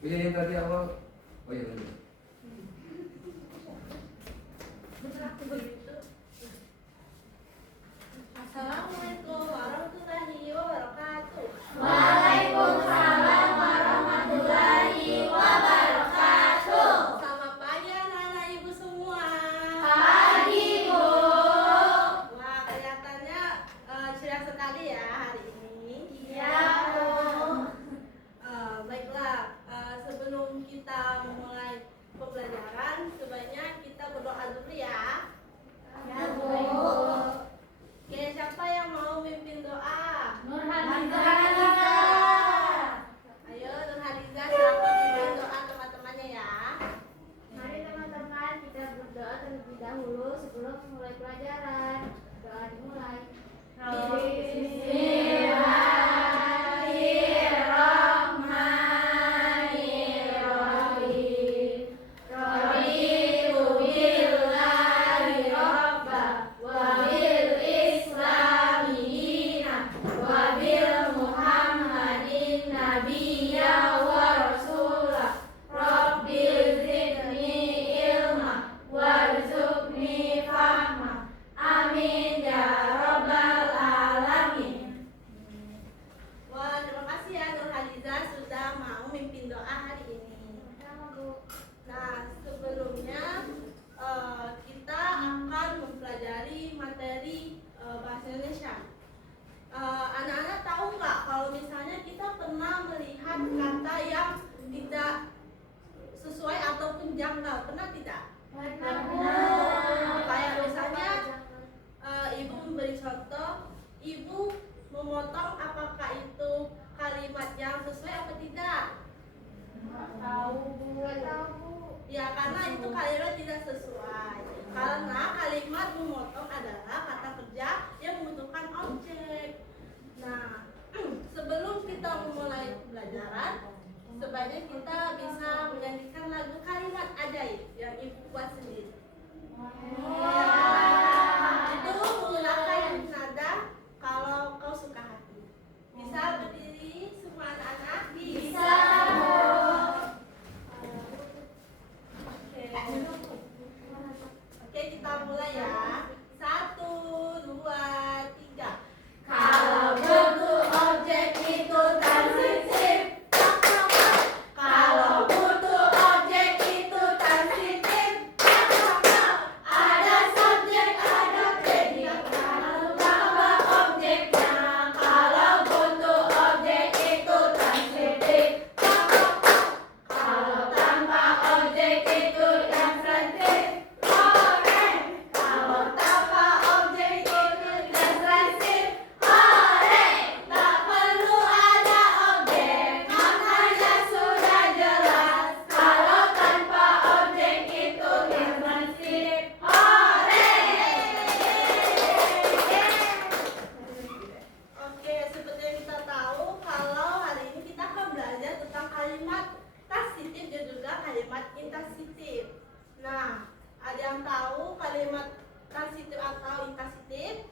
Ini tadi awal. Oh iya benar. Assalamualaikum warahmatullahi wabarakatuh. Waalaikumsalam warahmatullahi wabarakatuh. Selamat pagi anak-anak ibu semua. Pagi, Bu. Wah, kelihatannya ceria sekali ya hari ini. Iya, Bu. Baiklah, sebelum kita memulai pembelajaran, sebaiknya kita berdoa dulu ya. Ya, Bu. Oke, siapa yang mau mimpin doa? Nurhalizah. Ayo, Nurhalizah, silakan mimpin doa teman-temannya ya. Mari teman-teman kita berdoa terlebih dahulu sebelum memulai pelajaran. Doa dimulai. Bismillahirrahmanirrahim. Raditu billahi rabba wa bil islami dina wa bil muhammadin nabiyya wa rasula. Rabbil zidni ilma warzuqni fahma. Amin ya rabbal alamin. Wah, terima kasih ya Nurhalizah sudah mau mimpin doa hari ini. Nah, sebelumnya kita akan mempelajari materi bahasa Indonesia. Anak-anak tahu nggak kalau misalnya kita pernah melihat kata yang tidak sesuai ataupun janggal, pernah tidak? Kayak misalnya ibu memberi contoh, ibu memotong, apakah itu kalimat yang sesuai atau tidak? Ya, karena itu kalimat tidak sesuai. Karena kalimat memotong adalah kata kerja yang membutuhkan objek. Nah, sebelum kita memulai pembelajaran, sebaiknya kita bisa menyanyikan lagu kalimat ajaib yang ibu buat sendiri. Itu menggunakan nada kalau kau suka hati. Bisa berdiri semua anak-anak? Bisa. Oke, kita mulai ya. 1, 2, 3. Kalau bentuk objek itu transitif, kalau bentuk objek itu transitif, ada subjek, ada predikat, lalu tambah objeknya. Kalau bentuk objek itu transitif, kalau tanpa objek itu transitif, ore. Kalau tanpa objek itu transitif, ore. Tak perlu ada objek, maknanya sudah jelas. Kalau tanpa objek itu transitif, ore. Oke, seperti yang kita tahu, kalau hari ini kita akan belajar tentang kalimat transitif dan juga kalimat intransitif. Nah, ada yang tahu kalimat transitif atau intransitif?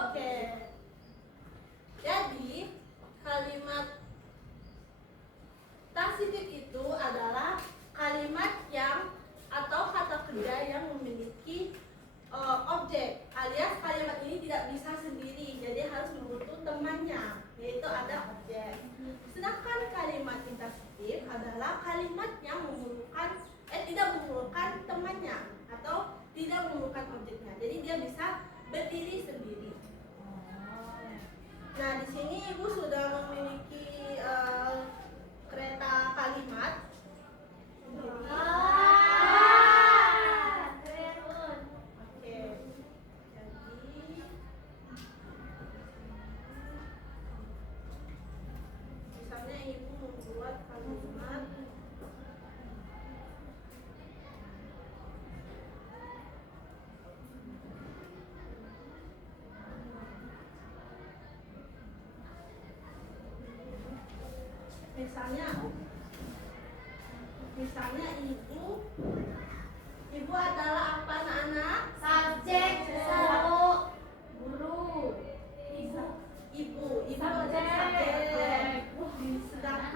Oke. Jadi, kalimat transitif itu adalah kalimat yang atau kata kerja yang memiliki objek, alias kalimat ini tidak bisa sendiri, jadi harus membutuhkan temannya, yaitu ada objek. Sedangkan kalimat intransitif adalah kalimat yang tidak memerlukan temannya atau tidak memerlukan objeknya, jadi dia bisa berdiri sendiri. Nah, di sini ibu sudah memiliki kereta kalimat sendiri. Oke, jadi misalnya ibu membuat kalimat misalnya ibu adalah apa anak-anak? Subjek, guru, Ibu adalah subjek. Sedangkan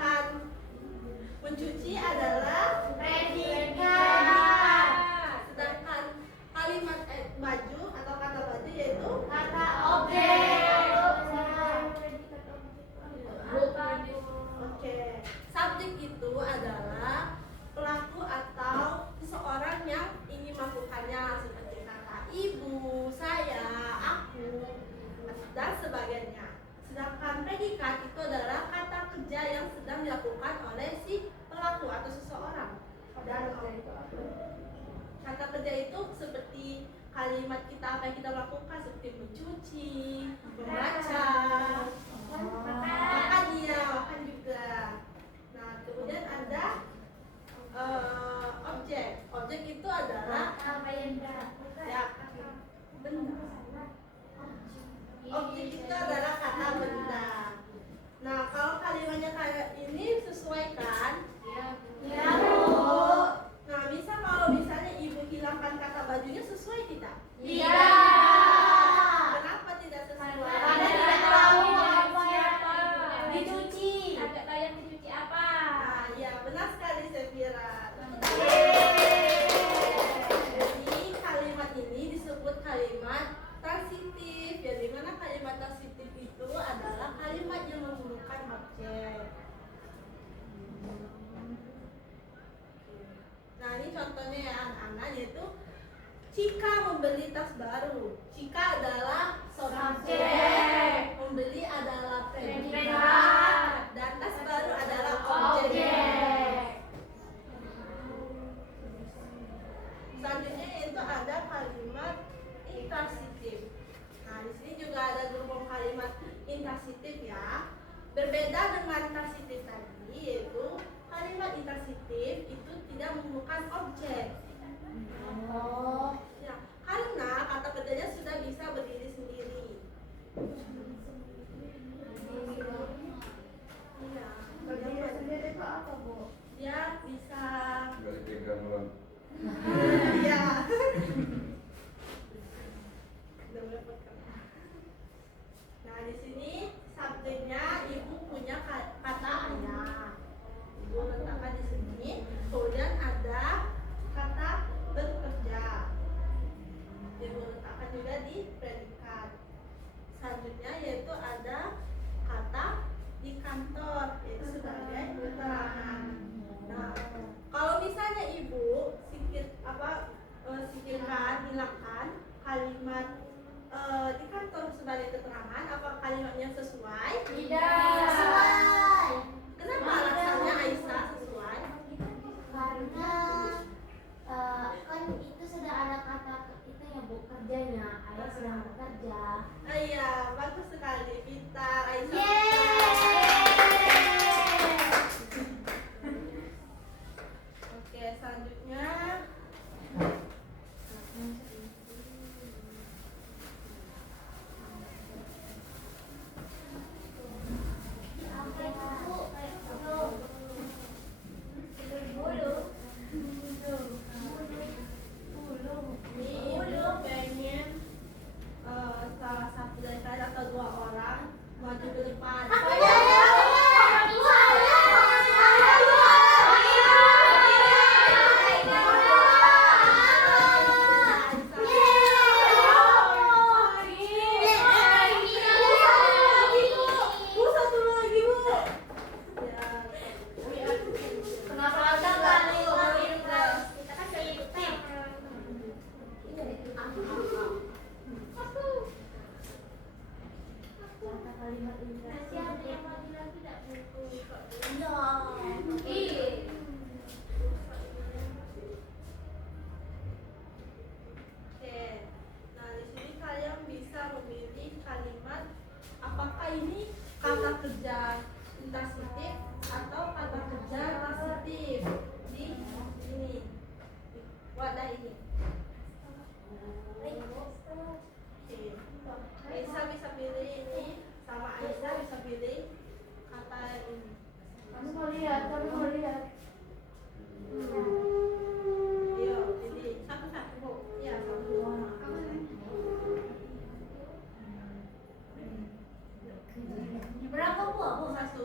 dan sebagainya. Sedangkan predikat itu adalah kata kerja yang sedang dilakukan oleh si pelaku atau seseorang. Dan kata kerja itu seperti kalimat kita, apa yang kita lakukan, seperti mencuci, membaca, makan juga. Nah, kemudian ada objek. Objek itu adalah apa yang dilakukan? ya, benda. Objek itu adalah kata benda. Nah, kalau kalimatnya kayak ini sesuaikan? Ya, Bu. Nah, bisa kalau misalnya ibu hilangkan kata bajunya, sesuai tidak? Tidak. Kenapa tidak sesuai? Karena tidak tahu apa dicuci. Agak yang dicuci apa? Nah, ya benar sekali Sefira. Jadi kalimat ini disebut kalimat transitif. Ya, di mana kalimat transitif itu adalah kalimat yang menggunakan objek. Nah, ini contohnya ya anak-anak, yaitu Cika membeli tas baru. Cika adalah subjek, membeli adalah predikat, dan tas baru adalah objek. Selanjutnya yaitu ada kalimat intransitif. Nah, di sini juga ada gelombang kalimat intransitif ya. Berbeda dengan transitif tadi, yaitu kalimat intransitif itu tidak menggunakan objek. Ya, karena kata kerjanya sudah bisa berdiri sendiri. Iya. Berdiri sendiri itu apa, Bu? Dia bisa. Nggak dipegang orang. Iya. Udah merepotkan. Nah, di sini subjeknya ibu punya kata ayah. Ibu letakkan di sini. Kemudian ada kata bekerja. Ibu letakkan juga di predikat. Selanjutnya yaitu ada kata di kantor, yaitu sebagai keterangan. Nah, kalau misalnya ibu singkirkan, hilangkan kalimat di kantor sebagai keterangan, apa kalimatnya sesuai? Tidak. Sesuai. Kenapa alasannya Aisyah sesuai? Karena kan itu sudah ada kata itu ya, Bu, kerjanya. Ayah sedang bekerja. Iya, bagus sekali. Pintar Aisyah. Yeay. Oke, selanjutnya Apa itu, Bu? Bulu. ini ibu pengen salah satu dari kalian atau dua orang maju ke depan. Bu, satu lagi, Bu. Ya. Kenapa ada kalimat intransitif? Kita kan kayak gitu, Tem. Kata kalimat intransitif. Iya. Oke. Nah, di sini kalian bisa memilih kalimat apakah ini kata kerja intransitif atau kata kerja transitif di sini, di wadah ini. Oke. Aisyah bisa pilih ini, sama Aisyah bisa pilih kata ini. Kami mau lihat. Yo, pilih satu-satu, Bu. Iya, satu. Berapa, Bu? Satu.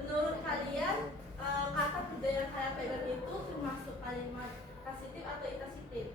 Menurut kalian kata kerja yang kalian pegang itu termasuk kalimat transitif atau intransitif?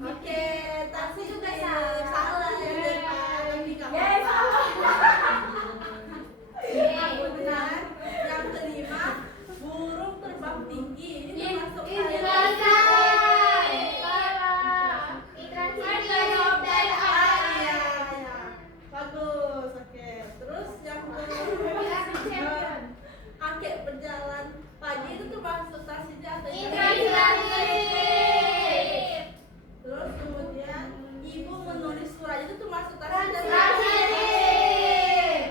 Oke, Tansi juga salah ya depan. Lebih kamu. Benar. Yang kelima, burung terbang tinggi. Ini termasuk bagus. Oke. Terus yang keenam, kakek berjalan pagi itu termasuk tasjid atau terus kemudian ibu menulis surat itu termasuk tasjid.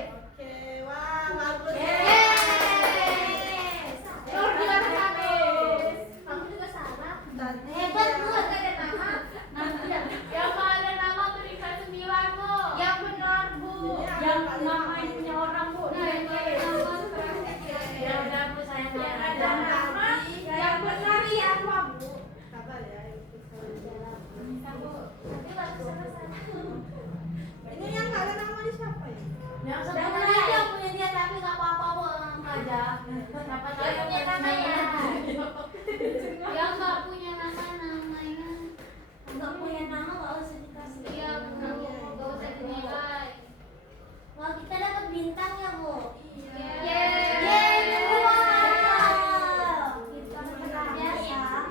Oke, wah bagus. Kamu juga salah. Tadi Hebat yang- Bu, ada nama. Yang ada nama tulisan 9 Bu. Yang benar Bu. Yang namanya orang Bu. Ya udah Bu saya yang nanya. ada nama Yang benar siapa Bu? sabar ya. Tapi bagus sama sana. Ini yang nggak ada namanya siapa ya? Yang Sebenarnya yang punya dia tapi nggak apa-apa Bu, angkat aja. Siapa Yang punya nama ya. Yang nggak punya nama namanya. Nggak punya nama nggak usah dikasih. Iya Bu. Nggak usah dinilai. Wah kita dapat bintang ya Bu. Iya. Yeay, wow. Bintang biasa.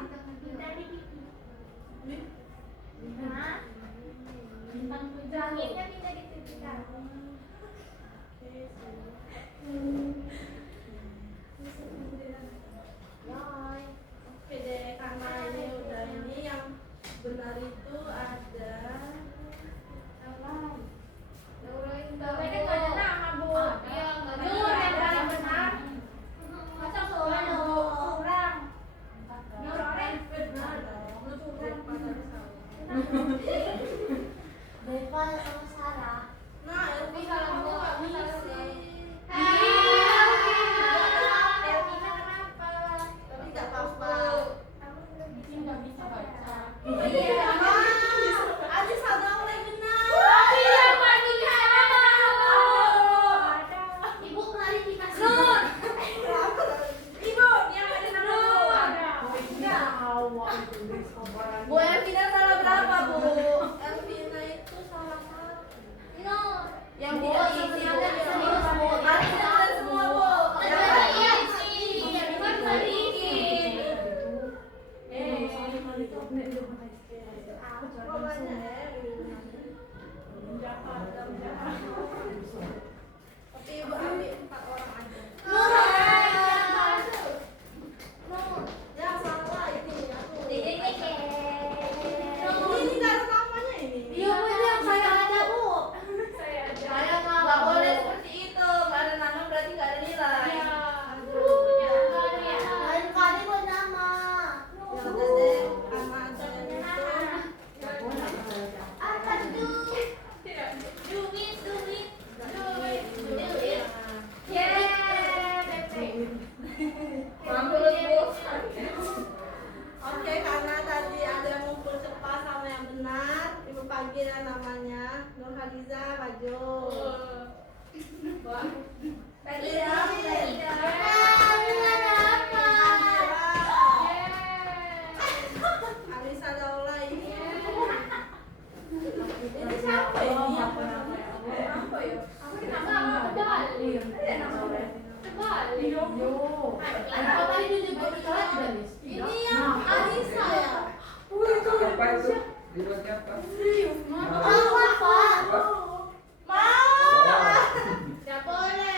Bintang tujuh. Langitnya bisa ditujukan. Yoi. Oke deh, karena ini udah ini yang benar itu ada Mereka nggak ada nama Bu. Iya nggak ada. Yang benar. Masa kurang dong? benar dong. Lu curang pada salah. Deva sama Sarah. Nah, Elvi kamu nggak ngisi. Tapi nggak apa-apa. Nggak bisa baca. Iya, Adi salah oleh benar. Ibu klarifikasi. Ibu, yang ada nama Bu Elvina salah berapa Bu? Elvina itu salah satu. Yang tidak isi Bu. Adi salah semua Bu. Tapi Ibu ambil 4 orang aja. Ya salah ini aku. Ini nggak ada namanya ini. Iya Bu, ini yang saya ada Bu. Saya nggak boleh seperti itu. Nggak ada nama berarti nggak ada nilai. Lain kali buat nama. Ya udah deh, karena ada yang itu. Apa tuh? Oke, karena tadi ada yang ngumpul cepat sama yang benar, Ibu panggil ya namanya Nur Hadiza maju. Tadi ya. Alisa Daula ini. Ini siapa ini? Apa ya? Ini yang Alisa ya. Apa itu? Dibuat siapa? Mau apa? Mau. Oh. Ya boleh.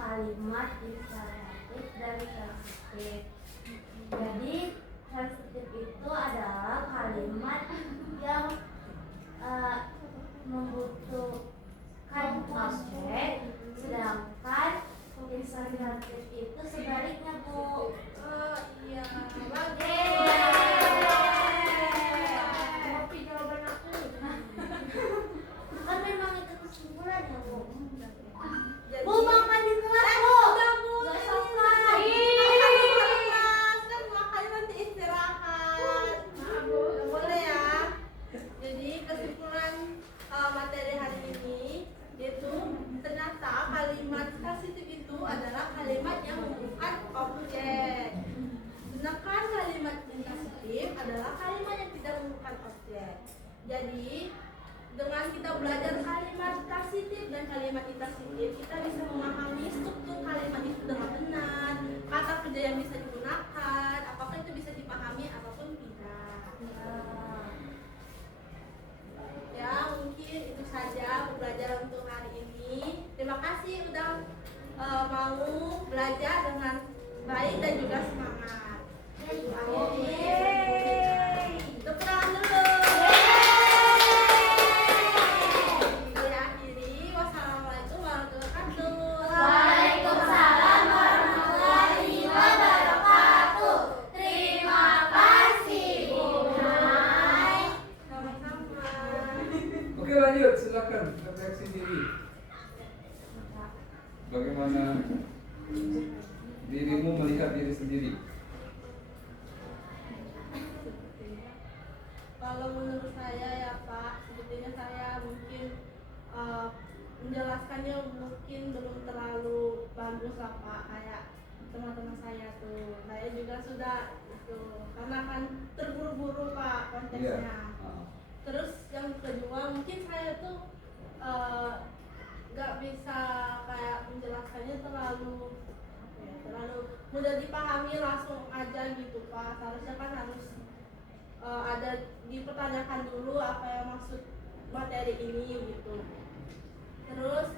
kalimat imperatif dan transitif. Jadi transitif itu adalah kalimat yang membutuhkan objek, sedangkan imperatif itu sebaliknya, Bu. Oh iya, Tapi jawaban aku. Kan memang itu kesimpulannya, Bu. Jadi- Bu, makan di kelas, Bu. Udah, Bu. Gak Ini sopan. lah. Kan makan nanti istirahat. Maaf, Bu. Nggak boleh ya. Jadi kesimpulan materi hari ini itu ternyata kalimat transitif itu adalah kalimat yang membutuhkan objek. Sedangkan kalimat intransitif adalah kalimat yang tidak membutuhkan objek. Jadi dengan kita belajar kalimat transitif dan kalimat intransitif, kita bisa memahami struktur kalimat itu dengan benar, kata kerja yang bisa digunakan, apakah itu bisa dipahami ataupun tidak. Ya, mungkin itu saja pembelajaran untuk hari ini. Terima kasih udah mau belajar dengan baik dan juga semangat. Tepuk tangan dulu. Saya akhiri. Wassalamualaikum warahmatullahi wabarakatuh. Waalaikumsalam warahmatullahi wabarakatuh. Terima kasih, Bu Nay. Sama-sama. Oke, lanjut, silakan refleksi diri. Bagaimana dirimu melihat diri sendiri? Kalau menurut saya ya Pak, sebetulnya saya mungkin menjelaskannya mungkin belum terlalu bagus lah Pak, kayak teman-teman saya tuh. Saya juga sudah itu karena kan terburu-buru Pak konteksnya. Terus yang kedua mungkin saya tuh nggak bisa kayak menjelaskannya terlalu mudah dipahami langsung aja gitu Pak. Seharusnya kan harus ada dipertanyakan dulu apa yang maksud materi ini gitu. Terus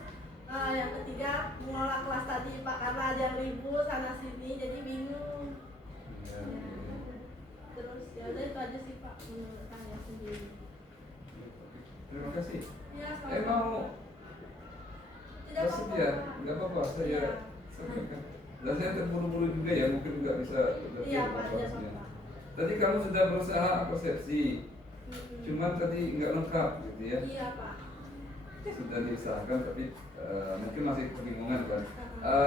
yang ketiga mengolah kelas tadi Pak, karena ada yang ribut sana sini jadi bingung. Ya. Terus ya udah itu aja sih Pak menurut saya sendiri. Terima kasih. Ya, Mau tidak bersedia? apa-apa. Nggak apa-apa, saya Iya. sampaikan. Dan saya terburu-buru juga ya, mungkin nggak bisa Iya Pak, apa-apa. tidak apa-apa. Tadi kamu sudah berusaha persepsi, cuman tadi nggak lengkap gitu ya. Iya Pak. Sudah diusahakan tapi mungkin masih kebingungan kan.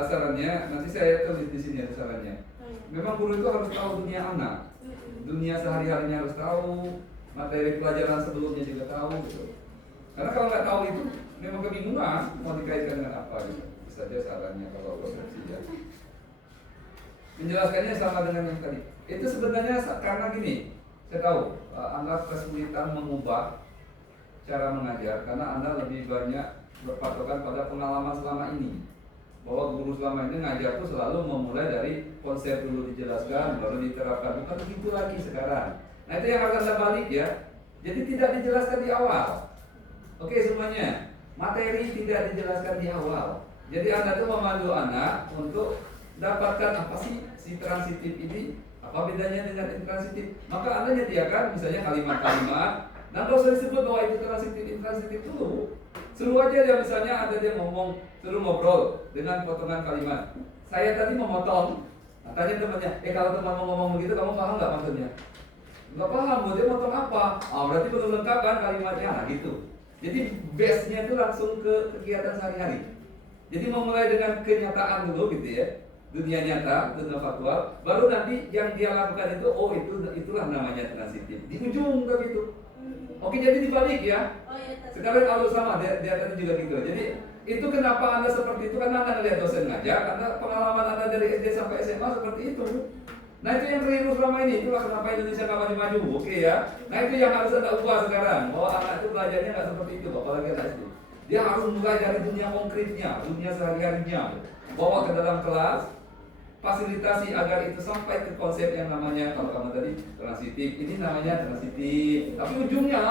Sarannya nanti saya tulis di sini ada sarannya. Memang guru itu harus tahu dunia anak, dunia sehari-harinya harus tahu, materi pelajaran sebelumnya juga tahu gitu. Karena kalau nggak tahu itu memang kebingungan mau dikaitkan dengan apa gitu. Bisa saja sarannya kalau persepsi ya. Menjelaskannya sama dengan yang tadi. Itu sebenarnya karena gini, saya tahu Anda kesulitan mengubah cara mengajar karena Anda lebih banyak berpatokan pada pengalaman selama ini. Bahwa guru selama ini ngajar tuh selalu memulai dari konsep dulu dijelaskan, baru diterapkan. Bukan begitu lagi sekarang. Nah itu yang harus Anda balik ya. Jadi tidak dijelaskan di awal. Oke semuanya, materi tidak dijelaskan di awal. Jadi Anda tuh memandu anak untuk dapatkan apa sih si transitif ini, apa bedanya dengan intransitif. Maka Anda nyediakan misalnya kalimat-kalimat. Nah kalau usah disebut bahwa itu transitif intransitif dulu. Suruh aja ya misalnya ada dia ngomong, suruh ngobrol dengan potongan kalimat. Saya tadi memotong. Nah, tanya temannya, kalau teman mau ngomong begitu kamu paham nggak maksudnya? Nggak paham, dia motong apa? Berarti belum lengkap kan kalimatnya, nah gitu. Jadi base-nya itu langsung ke kegiatan sehari-hari. Jadi memulai dengan kenyataan dulu gitu ya, dunia nyata, dunia faktual. Baru nanti yang dia lakukan itu, itulah namanya transitif. Di ujung begitu. Oke, jadi dibalik ya. Sekarang kalau sama dia tadi juga gitu. Jadi itu kenapa Anda seperti itu karena Anda lihat dosen ngajar, karena pengalaman Anda dari SD sampai SMA seperti itu. Nah itu yang keliru selama ini. Itulah kenapa Indonesia nggak maju-maju. Oke ya. Nah itu yang harus Anda ubah sekarang. Bahwa anak itu belajarnya nggak seperti itu, apalagi anak SD. Dia harus mulai dari dunia konkretnya, dunia sehari-harinya. Bawa ke dalam kelas, fasilitasi agar itu sampai ke konsep yang namanya, kalau kamu tadi transitif, ini namanya transitif. Tapi ujungnya,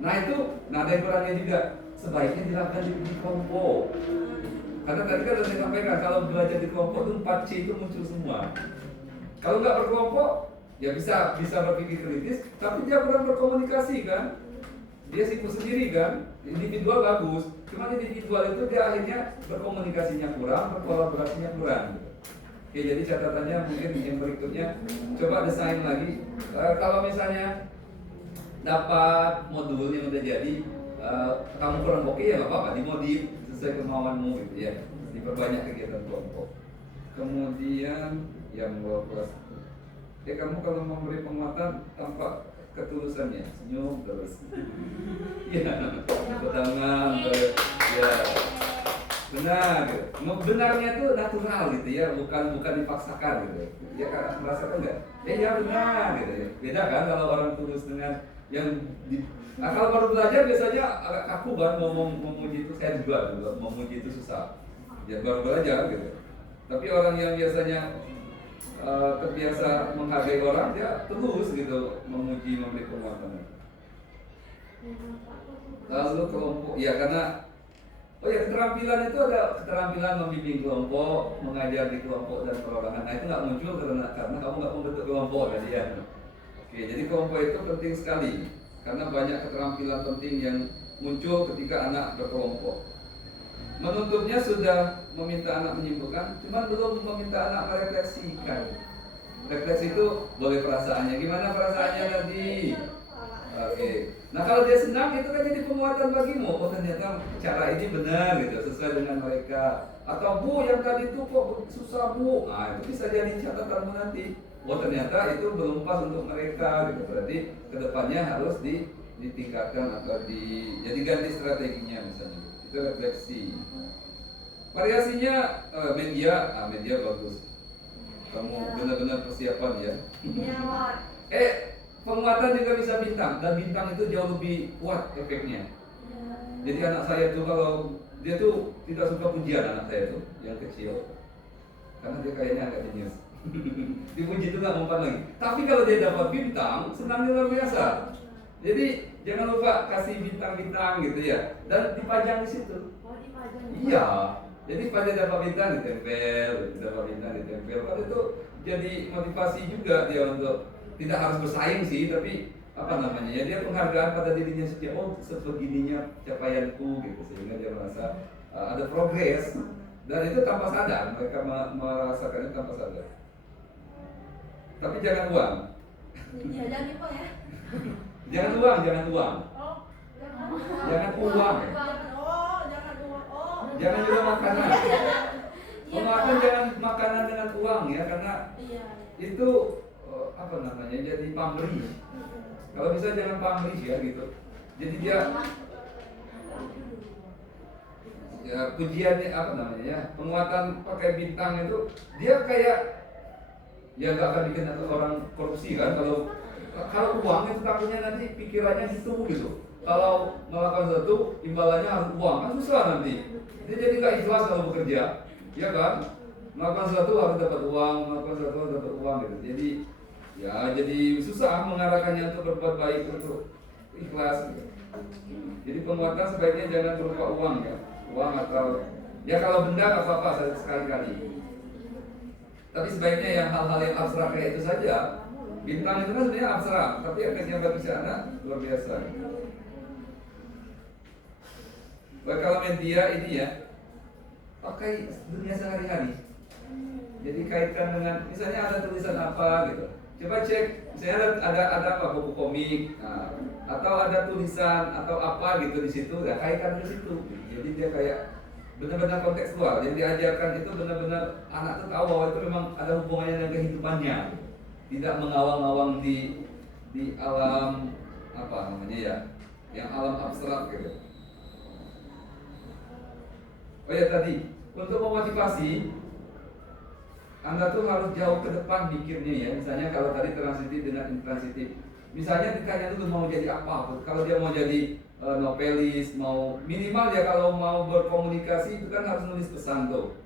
nah itu, ada yang kurangnya juga. Sebaiknya dilakukan di kelompok. Karena tadi kan sudah saya sampaikan, kalau belajar di kelompok itu 4C itu muncul semua. Kalau nggak berkelompok, ya bisa berpikir kritis, tapi dia kurang berkomunikasi kan. Dia sibuk sendiri kan. Individual bagus, cuma individual itu dia akhirnya berkomunikasinya kurang, berkolaborasinya kurang. Oke, jadi catatannya mungkin yang berikutnya, coba desain lagi. Kalau misalnya dapat modul yang udah jadi, kamu kurang oke ya nggak apa-apa, dimodif sesuai kemauanmu gitu ya, diperbanyak kegiatan kelompok. Kemudian yang kelas, ya kamu kalau memberi penguatan tampak ketulusannya, senyum terus, ya pertama, ya benar, gitu. Benarnya itu natural gitu ya, bukan dipaksakan gitu. Ya kan merasakan nggak? Ya benar gitu. Ya. Beda kan kalau orang tulus dengan yang nah, kalau baru belajar biasanya agak kaku kan memuji itu, saya juga memuji itu susah. Ya baru belajar gitu. Tapi orang yang biasanya terbiasa menghargai orang, dia tulus gitu memuji, memberi penguatan. Lalu kelompok, ya karena keterampilan itu ada keterampilan membimbing kelompok, mengajar di kelompok dan perorangan. Nah itu nggak muncul karena kamu nggak membentuk kelompok tadi ya. Oke, jadi kelompok itu penting sekali karena banyak keterampilan penting yang muncul ketika anak berkelompok. Menutupnya sudah meminta anak menyimpulkan, cuma belum meminta anak merefleksikan. Refleksi itu boleh perasaannya, gimana perasaannya tadi? Oke. Nah kalau dia senang itu kan jadi penguatan bagimu. Oh ternyata cara ini benar gitu, sesuai dengan mereka. Atau Bu yang tadi itu kok susah Bu. Nah itu bisa jadi catatanmu nanti. Oh ternyata itu belum pas untuk mereka gitu. Berarti kedepannya harus ditingkatkan atau jadi ganti strateginya misalnya. Itu refleksi. Variasinya media bagus. Kamu benar-benar persiapan ya. Penguatan juga bisa bintang, dan bintang itu jauh lebih kuat efeknya. Jadi anak saya tuh kalau dia tuh tidak suka pujian, anak saya tuh yang kecil, karena dia kayaknya agak jenius. Dipuji itu nggak mempan lagi. Tapi kalau dia dapat bintang, senangnya luar biasa. Jadi jangan lupa kasih bintang-bintang gitu ya, dan dipajang di situ. Iya. Jadi pada dapat bintang ditempel, Kalau itu jadi motivasi juga dia untuk tidak harus bersaing sih, tapi apa namanya ya, dia penghargaan pada dirinya sendiri. Oh sebegininya capaianku gitu, sehingga dia merasa ada progres, dan itu tanpa sadar, mereka merasakannya tanpa sadar. Tapi jangan uang. Ya jangan tipu ya. Jangan uang. Jangan uang. Jangan juga makanan. Penguatan jangan makanan dengan uang ya, karena itu apa namanya, jadi pamrih. Kalau bisa jangan pamrih ya gitu. Jadi dia ya pujiannya apa namanya ya, penguatan pakai bintang itu dia kayak ya nggak akan bikin orang korupsi kan. Kalau uang itu takutnya nanti pikirannya gitu. Kalau melakukan sesuatu imbalannya harus uang, kan susah nanti. Dia jadi nggak ikhlas kalau bekerja, ya kan? Melakukan sesuatu harus dapat uang, gitu. Jadi susah mengarahkannya untuk berbuat baik, untuk ikhlas gitu. Jadi penguatan sebaiknya jangan berupa uang ya. Uang atau ya kalau benda nggak apa-apa sekali-kali. Tapi sebaiknya yang hal-hal yang abstrak kayak itu saja. Bintang itu kan sebenarnya abstrak, tapi efeknya bagi anak luar biasa. Kalau media ini ya, pakai dunia sehari-hari. Jadi kaitkan dengan misalnya ada tulisan apa gitu. Coba cek, misalnya ada apa, buku komik, atau ada tulisan atau apa gitu di situ, ya kaitkan ke situ. Jadi dia kayak benar-benar kontekstual. Jadi diajarkan itu benar-benar anak tuh tahu bahwa itu memang ada hubungannya dengan kehidupannya. Tidak mengawang-awang di alam apa namanya ya, yang alam abstrak gitu. Oh ya tadi, untuk memotivasi Anda tuh harus jauh ke depan pikirnya ya. Misalnya kalau tadi transitif dengan intransitif. Misalnya ditanya dulu mau jadi apa. Kalau dia mau jadi novelis, mau minimal ya kalau mau berkomunikasi itu kan harus nulis pesan tuh.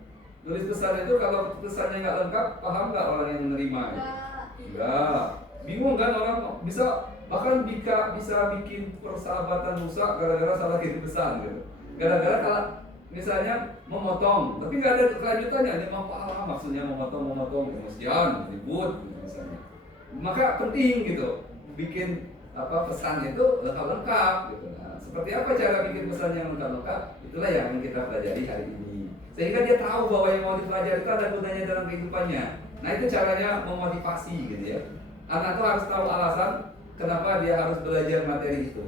Nulis pesan itu kalau pesannya nggak lengkap, paham nggak orang yang menerima? Enggak. Bingung kan orang bahkan bisa bikin persahabatan rusak gara-gara salah kirim pesan gitu. Gara-gara misalnya memotong, tapi nggak ada kelanjutannya. Ini apa maksudnya memotong emosian, ribut misalnya. Maka penting gitu bikin pesan itu lengkap gitu. Nah, seperti apa cara bikin pesan yang lengkap? Itulah yang kita pelajari hari ini. Sehingga dia tahu bahwa yang mau dipelajari itu ada gunanya dalam kehidupannya. Nah itu caranya memotivasi gitu ya. Anak itu harus tahu alasan kenapa dia harus belajar materi itu.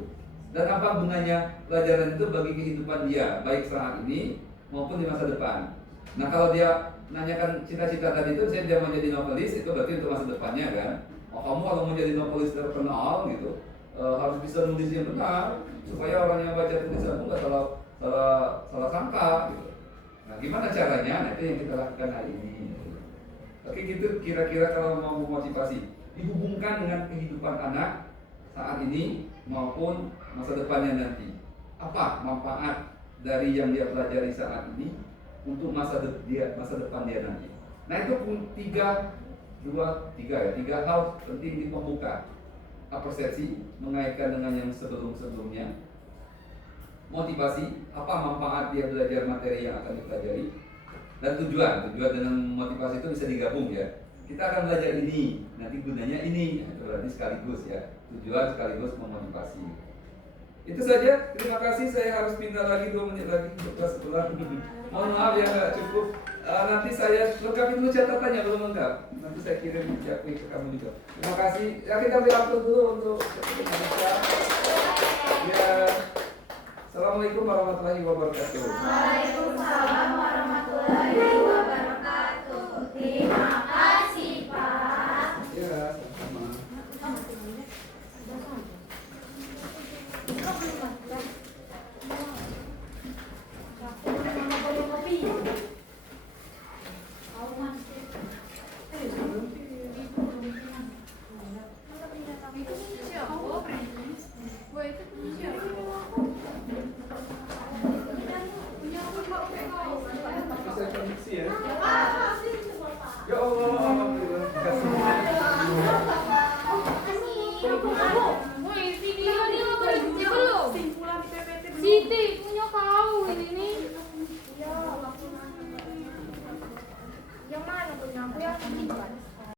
Dan apa gunanya pelajaran itu bagi kehidupan dia, baik saat ini maupun di masa depan. Nah kalau dia nanyakan cita-cita tadi itu, misalnya dia mau jadi novelis, itu berarti untuk masa depannya kan. Oh kamu kalau mau jadi novelis terkenal gitu, harus bisa nulis yang benar, supaya orang yang baca tulisanmu nggak salah sangka gitu. Nah gimana caranya? Nah itu yang kita lakukan hari ini. Oke gitu kira-kira kalau mau memotivasi, dihubungkan dengan kehidupan anak saat ini maupun masa depannya nanti. Apa manfaat dari yang dia pelajari saat ini untuk masa depan dia nanti. Nah itu pun tiga hal penting di pembuka. Persepsi mengaitkan dengan yang sebelumnya. Motivasi, apa manfaat dia belajar materi yang akan dipelajari. Dan tujuan dengan motivasi itu bisa digabung ya. Kita akan belajar ini, nanti gunanya ini, itu berarti sekaligus ya. Tujuan sekaligus memotivasi. Itu saja, terima kasih. Saya harus pindah lagi 2 menit lagi untuk kelas 11. Mohon maaf ya nggak cukup. Nanti saya lengkapi dulu catatannya, belum lengkap. Nanti saya kirim ke kamu juga. Terima kasih. Ya kita beri upload dulu untuk Indonesia. Ya. Assalamualaikum warahmatullahi wabarakatuh. Waalaikumsalam warahmatullahi wabarakatuh.